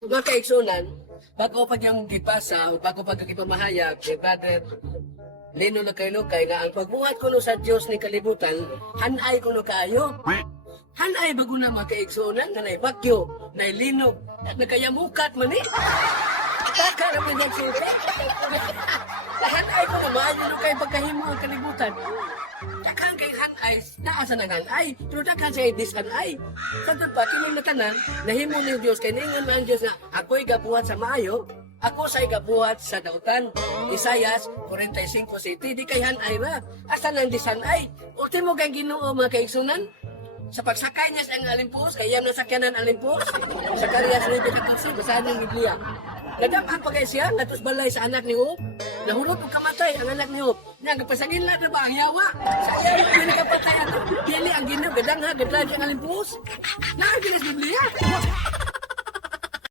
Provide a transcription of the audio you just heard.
Mga kaigsunan, bago pa niyang gipasa, o bago pa gipamahayag, kay Brother Lino na kayo nga ang pagbuhat ko no sa Diyos ni kalibutan, hanay ko no kayo. Hanay bago na mga kaigsunan, na naibagyo, nailinog, at nakayamukat man eh. Taka na mo niyang sulit. Hanay ko na maayo no kayo pagkahimo ang kalibutan. Dakan kay hanay, naasa na hanay, pero dakan siya disanay. Kadto pa, kining natanan, nahimo ni Diyos, kay ningon man Diyos na ako'y gabuhat sa maayo, ako sa'y gabuhat sa dautan. Isayas 45 city, di kay hanay ra. Asa nang disanay? Ultimo kay Ginoo mga kaigsunan. Sa pagsakay niya sa ang alimpos, kaya na sakyanan alimpos, sa Karyas 9:14, basahan ng Biblia. Nadamaan pa kay siya, natos balay sa anak ni Job. Nahurot o kamatay ang anak ni Job. Nagpasagin lahat na ba ang yawa? Sa iya yung pinagkapatay ato. Dili ang Ginoo, gadang ha, gadang ang alimpos. Nakagilis Biblia.